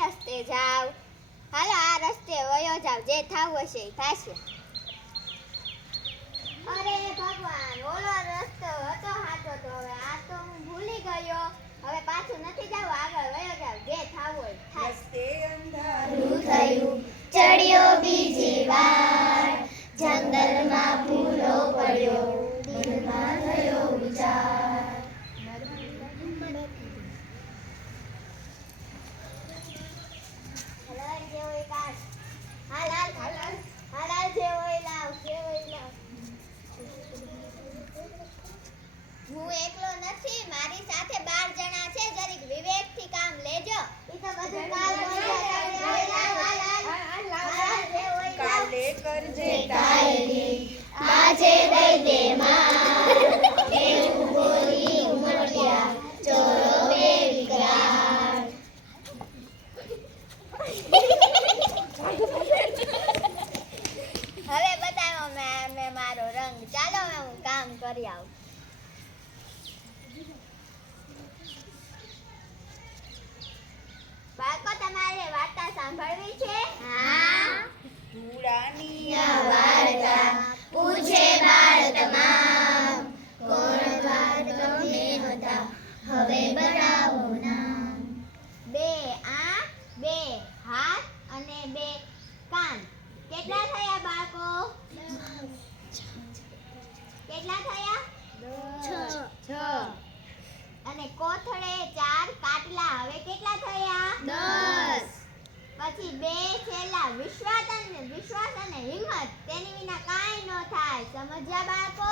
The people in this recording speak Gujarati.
રસ્તે જાવ. હાલો આ રસ્તે વયો જાવ, જે થાવું હશે એ થાશે. અરે ભગવાન, ઓલો રસ્તો હતો હાચો તો હવે આ તો હું ભૂલી ગયો. હવે પાછું નથી જાવ, આગળ વયો જાવ, જે થાવું હોય થાય. રસ્તે અંધારું થયું ચડ્યો બીજી વાર, જંગલમાં ભૂલો પડ્યો, દિલમાં થયો વિચાર. હલાલ જેવો કાઢ, હાલાલ હાલાલ હાલાલ જેવો લાવ, જેવો લાવ. હું એકલો નથી, મારી સાથે 12 જણા છે, જરીક વિવેકથી કામ લેજો. ઈ તો બધું કાલ કાલે કરજે ડાયરી, આજે દઈ દે માં, એવું બોલી ઉમટ્યા ચોરો બે વિકરાળ. હવે બતાવો મેં મારો રંગ. ચાલો હવે હું કામ કરી આવું. બાળકો, તમારે વાર્તા સાંભળવી છે? હા. ધૂળાની વાર્તા પૂછે બાળ તમામ, કોણ વાત ગમે હતા, હવે બતાવો નામ. 2 આંખ, 2 હાથ અને 2 કાન. કેટલા થયા બાળકો? કેટલા થયા? 6. અને કોથળે 4 કાટલા. હવે કેટલા થયા? 10. પછી 2 છેલ્લા, વિશ્વાસ અને હિંમત, તેની વિના કાંઈ ન થાય. સમજ્યા બાળકો?